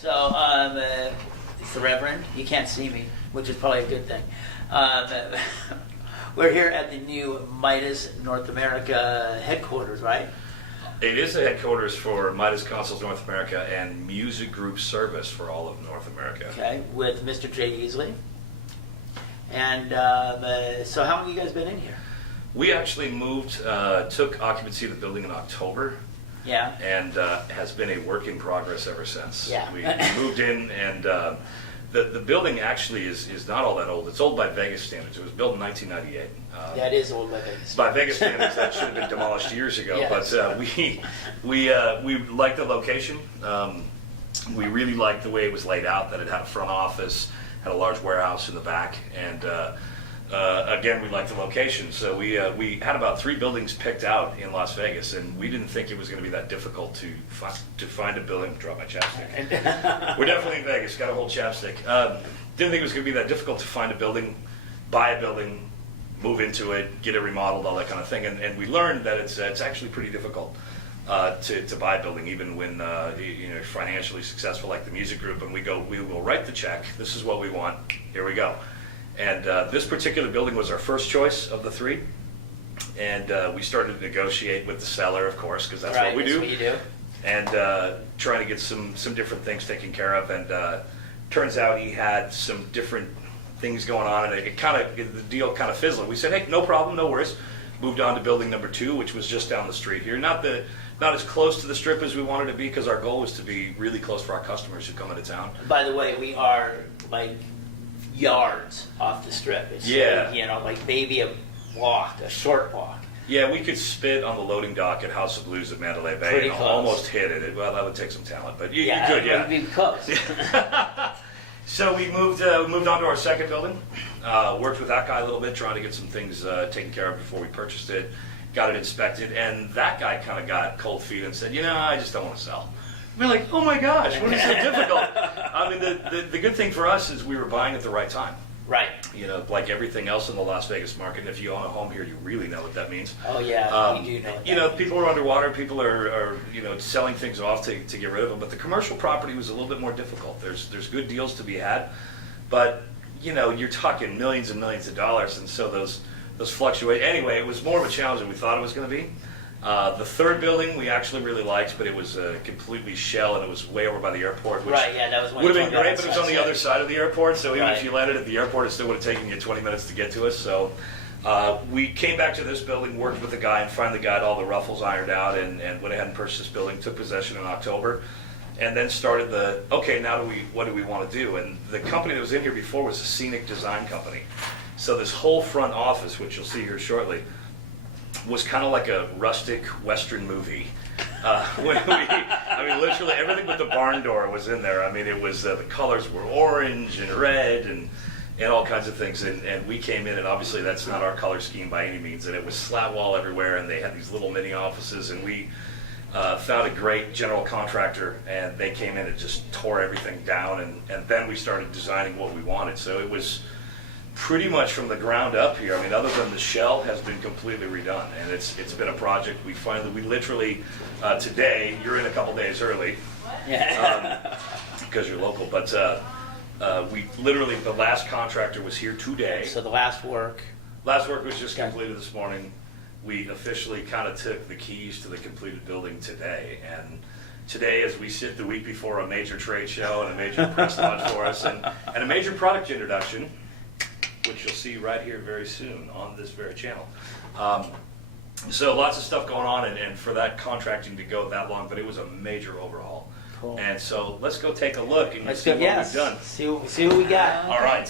So, it's the Reverend. You can't see me, which is probably a good thing. We're here at the new Midas North America headquarters, right? It is the headquarters for Midas Consoles North America and Music Group Service for all of North America. Okay, with Mr. Jay Easley. And so how long have you guys been in here? We actually moved, took occupancy of the building in October. Yeah. And has been a work in progress ever since. Yeah. We moved in, and the building actually is not all that old. It's old by Vegas standards. It was built in 1998. Yeah, it is old by Vegas. By Vegas standards, that should have been demolished years ago. Yeah. But we liked the location. We really liked the way it was laid out. That it had a front office, had a large warehouse in the back, and again, we liked the location. So we had about 3 buildings picked out in Las Vegas, and we didn't think it was going to be that difficult to find a building. Drop my chapstick. We're definitely in Vegas. Got a whole chapstick. Didn't think it was going to be that difficult to find a building, buy a building, move into it, get it remodeled, all that kind of thing. And we learned that it's actually pretty difficult to buy a building, even when you're financially successful like the music group. And we will write the check. This is what we want. Here we go. And this particular building was our first choice of the 3. And we started to negotiate with the seller, of course, because that's what we do. That's what you do. And trying to get some different things taken care of. And turns out he had some different things going on, and the deal kind of fizzled. We said, hey, no problem, no worries. Moved on to building number 2, which was just down the street here. Not as close to the strip as we wanted to be, because our goal was to be really close for our customers who come into town. By the way, we are like yards off the strip. It's like maybe a short walk. Yeah, we could spit on the loading dock at House of Blues at Mandalay Bay. Pretty and close. Almost hit it. Well, that would take some talent, but you could, yeah. We'd be close. So we moved on to our second building. Worked with that guy a little bit, trying to get some things taken care of before we purchased it. Got it inspected, and that guy kind of got cold feet and said, I just don't want to sell. We're like, oh my gosh, what is so difficult? I mean, the good thing for us is we were buying at the right time. Right. Like everything else in the Las Vegas market, and if you own a home here, you really know what that means. Oh yeah, we do know. People are underwater. People are selling things off to get rid of them. But the commercial property was a little bit more difficult. There's good deals to be had, but you're talking millions and millions of dollars, and so those fluctuate. Anyway, it was more of a challenge than we thought it was going to be. The third building we actually really liked, but it was completely shell, and it was way over by the airport. Which that was one. Would have been great, but it was on the other side of the airport. So even if you landed at the airport, it still would have taken you 20 minutes to get to us. So we came back to this building, worked with the guy, and finally got all the ruffles ironed out, and went ahead and purchased this building. Took possession in October, and then started what do we want to do? And the company that was in here before was a scenic design company. So this whole front office, which you'll see here shortly, was kind of like a rustic Western movie. Literally everything but the barn door was in there. I mean, it was the colors were orange and red and all kinds of things. And we came in, and obviously that's not our color scheme by any means. And it was slat wall everywhere, and they had these little mini offices. And we found a great general contractor, and they came in and just tore everything down. And then we started designing what we wanted. So it was pretty much from the ground up here. I mean, other than the shell has been completely redone, and it's been a project. We literally today, you're in a couple days early, because you're local. But we literally, the last contractor was here today. So the last work was just completed this morning. We officially kind of took the keys to the completed building today, and today, as we sit the week before a major trade show and a major press launch for us, and a major product introduction, which you'll see right here very soon on this very channel. So lots of stuff going on, and for that contracting to go that long, but it was a major overhaul. Cool. And so let's go take a look and see what we've done. See what we got. All right.